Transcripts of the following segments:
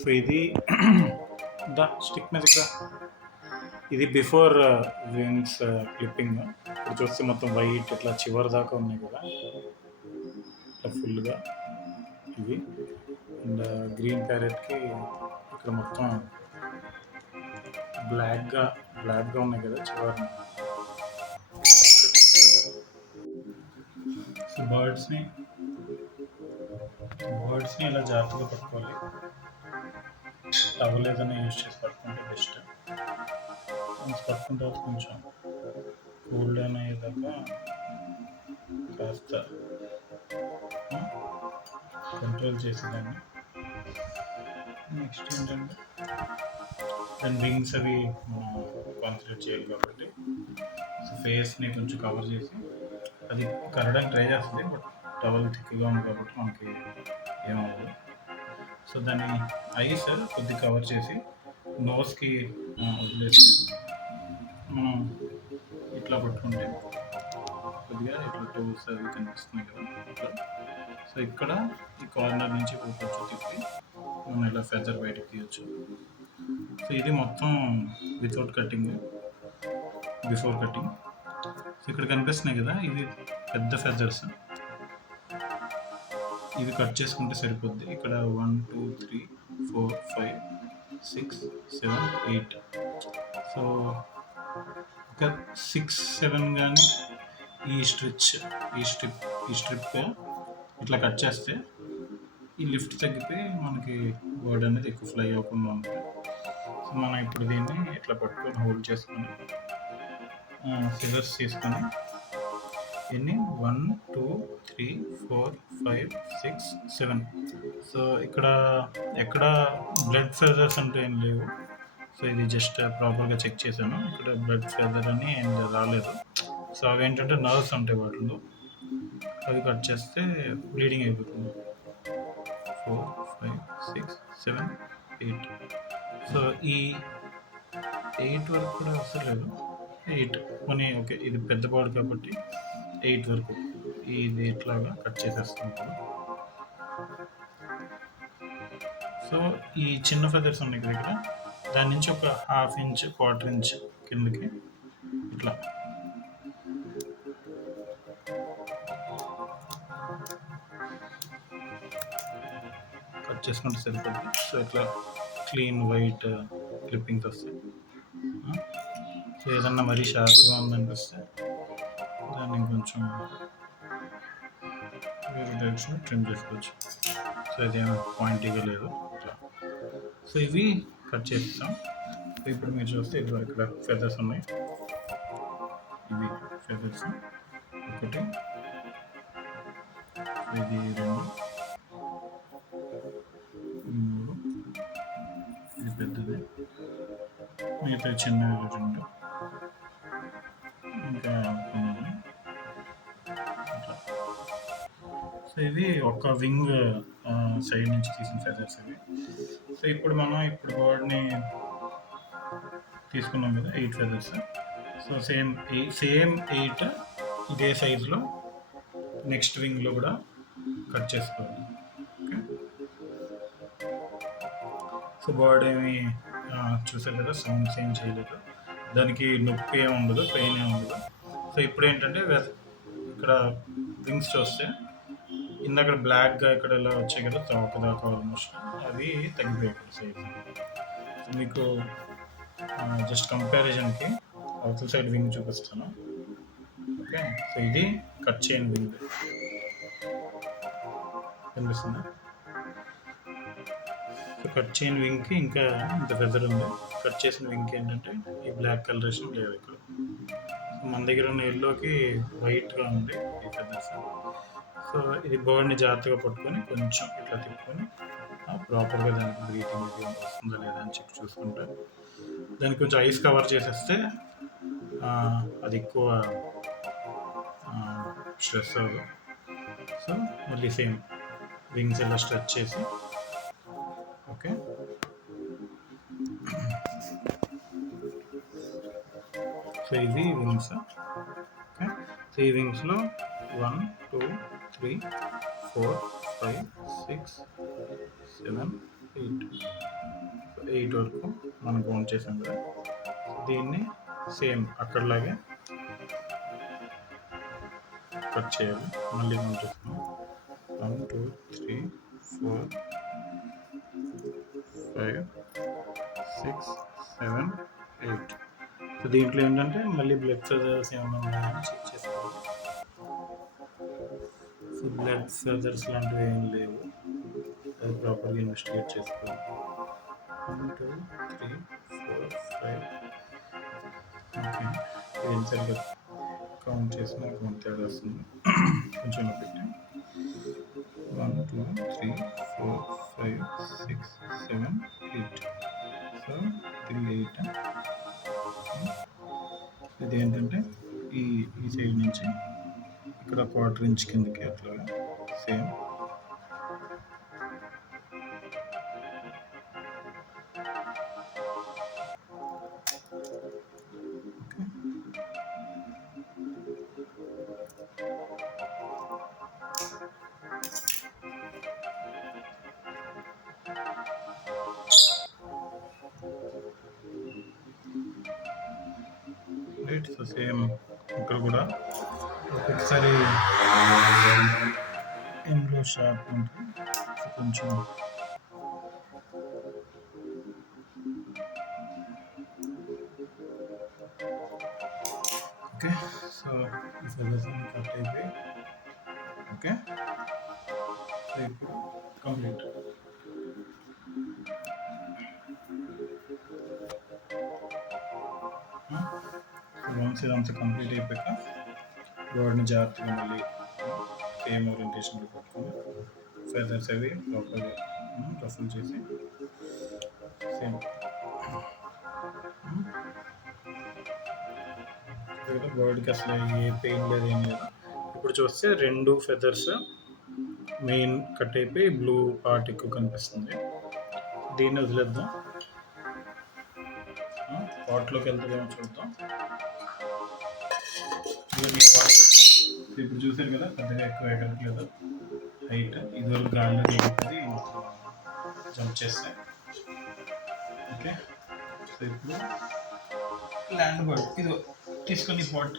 So ఇది the stick మీద ఇది బిఫోర్ వింగ్స్ క్లిప్పింగ్. ఇప్పుడు చూస్తే మొత్తం వైట్ ఇట్లా చివరి దాకా ఉన్నాయి కదా, ఇట్లా ఫుల్గా ఇవి. అండ్ గ్రీన్ ప్యారెట్కి ఇక్కడ మొత్తం బ్లాక్గా ఉన్నాయి కదా చివరి. బర్డ్స్ని ఇలా జాగ్రత్తగా పట్టుకోవాలి. టవల్ ఏదైనా యూజ్ చేసి పట్టుకుంటే బెస్ట్. పట్టుకున్న తర్వాత కొంచెం కూల్ డౌన్ అయ్యేదాకా కాస్త కంట్రోల్ చేసేదాన్ని. నెక్స్ట్ ఏంటంటే దాని వింగ్స్ అవి కాన్సన్ట్రేట్ చేయాలి కాబట్టి ఫేస్ని కొంచెం కవర్ చేసి, అది కరడానికి ట్రై చేస్తుంది బట్ టవల్ థిక్గా ఉంది కాబట్టి మనకి ఏమవ్వదు. సో దాన్ని ఐస్ కొద్దిగా కవర్ చేసి నోస్కి వదిలేసి మనం ఇట్లా పట్టుకుంటే కొద్దిగా ఇట్లా టోస్ అవి కనిపిస్తున్నాయి కదా ఇట్లా. సో ఇక్కడ ఈ కార్నర్ నుంచి కొంచెం తిప్పి మనం ఇలా ఫెదర్ బయటకు తీయచ్చు. సో ఇది మొత్తం without cutting, before cutting. So ఇక్కడ కనిపిస్తున్నాయి కదా, ఇది పెద్ద ఫెదర్స్. ఇవి కట్ చేసుకుంటే సరిపోద్ది. ఇక్కడ 1 2 3 4 5 6 7 8. సో ఒక 6 7 కానీ ఈ స్ట్రిప్ ఇట్లా కట్ చేస్తే ఈ లిఫ్ట్ తగ్గిపోయి మనకి బర్డ్ అనేది ఎక్కువ ఫ్లై అవ్వకుండా ఉంటుంది. సో మనం ఇప్పుడు దీన్ని ఇట్లా పట్టుకొని హోల్డ్ చేసుకొని సిజర్స్ తీసుకొని ఎన్ని 1 2 3 4 5 6 7. సో ఇక్కడ ఎక్కడ బ్లడ్ ఫెదర్స్ అంటే ఏం లేవు. సో ఇది జస్ట్ ప్రాపర్గా చెక్ చేశాను. ఇక్కడ బ్లడ్ ఫెదర్ అని ఏం రాలేదు. సో అవి ఏంటంటే నర్వ్స్ ఉంటాయి వాటిలో, అవి కట్ చేస్తే బ్లీడింగ్ అయిపోతుంది. 4 5 6 7 8. సో ఈ 8 వరకు కూడా వస్తలేదు. 8 కొన్ని ఓకే, ఇది పెద్ద బర్డ్ కాబట్టి 8 వరకు ఇది ఇట్లాగా కట్ చేసేస్తాం. సో ఈ చిన్న ఫెదర్స్ ఉన్నాయి కదా ఇక్కడ, దాని నుంచి ఒక 1/2 ఇంచ్ 1/4 ఇంచ్ కిందకి ఇట్లా కట్ చేసుకుంటే సరిపోద్ది. సో ఇట్లా క్లీన్ వైట్ క్లిప్పింగ్స్ వస్తాయి. సో ఏదన్నా మరీ షార్ప్గా ఉందనిపిస్తే దాన్ని కొంచెం వేరే డైరెక్షన్ ట్రిమ్ చేసుకోవచ్చు. సో ఇదేమో పాయింటీగా లేదు ఇట్లా. సో ఇవి కట్ చేస్తాం. సో ఇప్పుడు మీరు చూస్తే ఇది ఇక్కడ ఫెదర్స్ ఉన్నాయి. ఇవి ఫెదర్స్ 1 ఇది 2 3 ఇది పెద్దది, మిగతా చిన్నవి 2 ఇంకా ఇట్లా. సో ఇది ఒక వింగ్ సైడ్ నుంచి తీసిన ఫెదర్స్ ఇవి. సో ఇప్పుడు మనం బర్డ్ని తీసుకున్నాం కదా 8 ఫెదర్స్. సో సేమ్ 8 ఇదే సైజులో నెక్స్ట్ వింగ్లో కూడా కట్ చేసుకోవాలి. ఓకే, సో బర్డ్ ఏమి చూసారు కదా, సౌండ్స్ ఏం చేయలేదు, దానికి నొప్పి ఏమి ఉండదు, పెయిన్ ఏమి ఉండదు. సో ఇప్పుడు ఏంటంటే ఇక్కడ వింగ్స్ చూస్తే ఇందాక బ్లాక్గా ఇక్కడ ఇలా వచ్చాయి కదా తోక దాకా ఆల్మోస్ట్, అవి తగ్గిపోయాయి సైజ్. సో మీకు జస్ట్ కంపారిజన్కి అవతల సైడ్ వింగ్ చూపిస్తాను. ఓకే, సో ఇది కట్ చేయని వింగ్ కనిపిస్తుంది. సో కట్ చేయని వింగ్కి ఇంకా ఇంత ఫెదర్ ఉంది. కట్ చేసిన వింగ్కి ఏంటంటే ఈ బ్లాక్ కలరేషన్ లేదు ఇక్కడ. మన దగ్గర ఉన్న ఎల్లోకి వైట్గా ఉంది ఈ ఫెదర్స్. సో ఇది బర్డ్ని జాగ్రత్తగా పట్టుకొని కొంచెం ఇట్లా తిప్పుకొని ప్రాపర్గా దానికి బ్రీతింగ్ ఇది వస్తుందా లేదా అని చెక్ చూసుకుంటే దానికి కొంచెం ఐస్ కవర్ చేసేస్తే అది ఎక్కువ స్ట్రెస్ అవ్వదు. సో మళ్ళీ సేమ్ వింగ్స్ ఇలా స్ట్రెచ్ చేసి ఓకే. సో ఇవి వింగ్స్. ఓకే, సో ఈ వింగ్స్లో 1 2, 3, 4, 5, 6, 7, 8. 8 వరకు మనం కౌంట్ చేసాం కదా. దీన్ని సేమ్ అక్కడలాగే కట్ చేయాలి. మళ్ళీ కౌంట్ చేస్తాం. 1, 2, 3, 4, 5, 6, 7, 8. సో దీంట్లో ఏంటంటే మళ్ళీ బ్లడ్ ఫెదర్స్ ఏమైనా ఉన్నాయని చెక్ చేసుకోవాలి. సో బ్లడ్ ఫెదర్స్ లాంటివి ఏం లేవు, అది ప్రాపర్గా ఇన్వెస్టిగేట్ చేసుకోవాలి. 1, 2, 3, 4, 5. ఓకే, ఏం సరిగ్గా కౌంట్ చేసిన కొంత తేడా వస్తుంది. కొంచెం పెట్టి 1, 2, 3, 4, 5, 6, 7, 8. సో ఇది 8. ఇది ఏంటంటే ఈ సైడ్ నుంచి ఇక్కడ 1/4 ఇంచ్ కిందకి అట్లా సేమ్. రైట్, సో సేమ్ ఇక్కడ కూడా ఒక్కొక్కసారి ఎండ్లో షార్ప్ ఉంటుంది, కొంచెం ఓకే. సో ఈ ఫెదర్స్ అన్ని కట్ అయిపోయి ఓకే. సో ఇప్పుడు కంప్లీట్. వన్స్ ఇదంతా కంప్లీట్ అయిపోయాక బర్డ్ని జాగ్రత్తగా మళ్ళీ సేమ్ ఓరియంటేషన్లో పట్టుకొని ఫెదర్స్ అవి ప్రాపర్గా రఫుల్ చేసి సేమ్ బర్డ్కి అసలు ఏ పెయిన్ లేదు, ఏం లేదు. ఇప్పుడు చూస్తే 2 ఫెదర్స్ మెయిన్ కట్ అయిపోయి బ్లూ పార్ట్ ఎక్కువ కనిపిస్తుంది. దీన్ని వదిలేద్దాం, పాట్లోకి వెళ్తుందేమో చూద్దాం. ఇప్పుడు చూసారు కదా, పెద్దగా ఎక్కువ ఎగరట్లేదు హైట్. ఇదివరకు గాలిలో ఎగురుతుంది, జంప్ చేస్తే. ఓకే, సో ఇప్పుడు ల్యాండ్ బర్డ్ ఇది తీసుకొని పాట్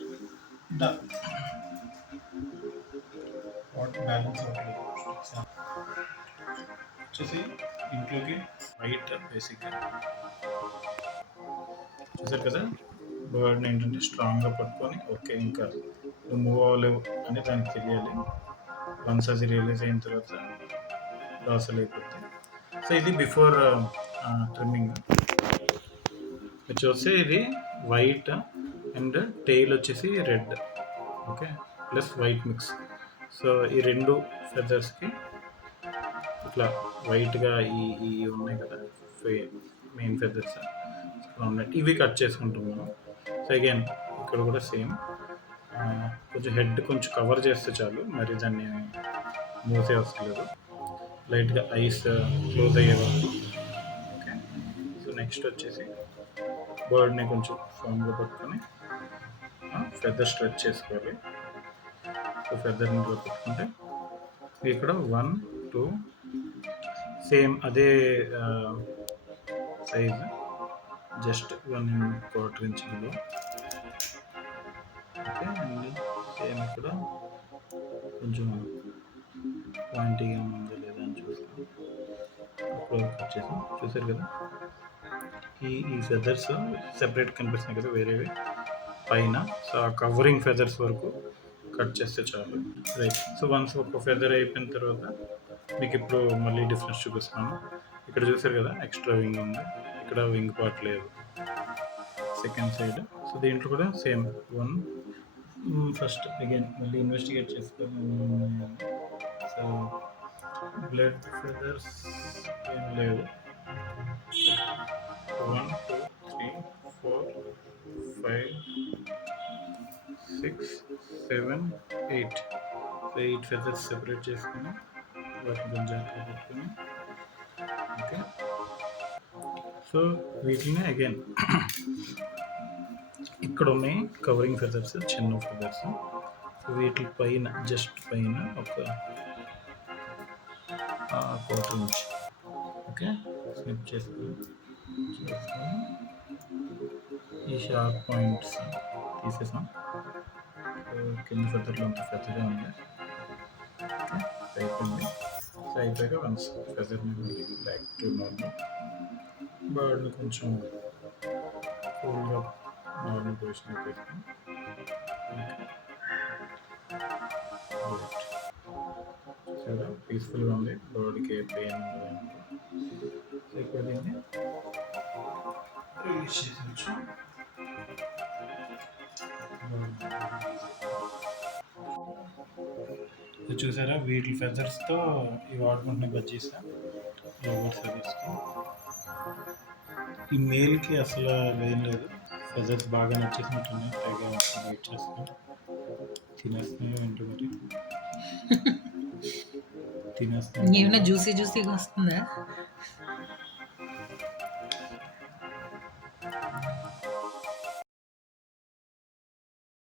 బ్యాలెన్స్ అవ్వట్లేదు. వచ్చేసి ఇంట్లోకి వైట్ బేసిక్గా చూసారు కదా, బర్డ్ని ఏంటంటే స్ట్రాంగ్గా పట్టుకొని ఓకే ఇంకా మూవ్ అవ్వలేవు అని దానికి తెలియాలి. వన్స్ అది రియలైజ్ అయిన తర్వాత లాసల్ అయిపోతుంది. సో ఇది బిఫోర్ ట్రిమ్మింగ్. చూస్తే ఇది వైట్ అండ్ టెయిల్ వచ్చేసి red, okay, plus white mix. So ఈ 2 ఫెదర్స్కి ఇట్లా వైట్గా ఈ ఉన్నాయి కదా మెయిన్ ఫెదర్స్ ఉన్నాయి, ఇవి కట్ చేసుకుంటున్నాను. సో అగైన్ ఇక్కడ కూడా సేమ్, కొంచెం హెడ్ కొంచెం కవర్ చేస్తే చాలు, మరి దాన్ని మూసే వస్తలేదు. లైట్గా ఐస్ క్లోజ్ అయ్యేవాళ్ళు. ఓకే, సో నెక్స్ట్ వచ్చేసి బర్డ్ని కొంచెం ఫామ్గా పట్టుకొని ఫెదర్ స్ట్రెచ్ చేసుకోవాలి. సో ఫెదర్ని పట్టుకుంటే ఇక్కడ 1, 2 సేమ్ అదే size, just 1/4 inch below. Okay, and same ఇక్కడ కొంచెం క్వాంటిటీగా ఉందా లేదా అని చూస్తాం. అప్పుడు కట్ చేసాం, చూసారు కదా, ఈ ఫెదర్స్ సెపరేట్ కనిపిస్తున్నాయి కదా వేరేవి పైన. సో ఆ కవరింగ్ ఫెదర్స్ వరకు కట్ చేస్తే చాలు. రైట్, సో వన్స్ ఒక ఫెదర్ అయిపోయిన తర్వాత మీకు ఇప్పుడు మళ్ళీ డిఫరెన్స్ చూపిస్తాను. ఇక్కడ చూసారు కదా, ఎక్స్ట్రా వింగ్ ఉంది, ఇక్కడ వింగ్ పార్ట్ లేదు సెకండ్ సైడ్. సో దీంట్లో కూడా సేమ్ 1 ఫస్ట్ అగైన్ మళ్ళీ ఇన్వెస్టిగేట్ చేసుకోవాలి. సో బ్లడ్ ఫెదర్స్ ఏం లేవు. 1, 2, 3, 4, 5, 6, 7, 8. సో 8 ఫెదర్స్ సెపరేట్ చేసుకుని వాటిని కొంచెం జాగ్రత్తగా పెట్టుకుని ఓకే. సో వీటిని అగైన్ ఇక్కడ ఉన్నాయి కవరింగ్ ఫెదర్స్, చిన్న ఫెదర్స్. వీటి పైన జస్ట్ పైన ఒక క్వార్టర్ ఇంచ్ ఓకే స్నిప్ చేసుకొని ఈ షార్ప్ పాయింట్స్ తీసేసాం. కింద ఫెదర్లో అంత ఫెదరే ఉంది. ఓకే అయిపోయింది. సో అయిపోయాక వన్స్ ఫెదర్ని మళ్ళీ బ్యాక్ టు నార్మల్, బర్డ్ని కొంచెం కూల్గా నార్మల్ పొజిషన్లో తీసుకుని చాలా పీస్ఫుల్గా ఉంది, బర్డ్కి ఏ పెయిన్ ఉండదు. సో ఇప్పుడు దీన్ని రిలీజ్ చేసేయచ్చు. చూసారా వీటి ఫెదర్స్తో ఇవి వాడుకుంటున్న బజ్జీస్ లోబర్ ఫెదర్స్తో. ఈ మేల్కి అసలు వేయం లేదు, ఫెదర్స్ బాగా నచ్చేసినట్టున్నాయి, పైగా వెయిట్ చేస్తున్నాం, తినేస్తున్నాయి ఏంటో మరి తినేస్తున్నాం. ఏమైనా జ్యూసీగా వస్తుందా?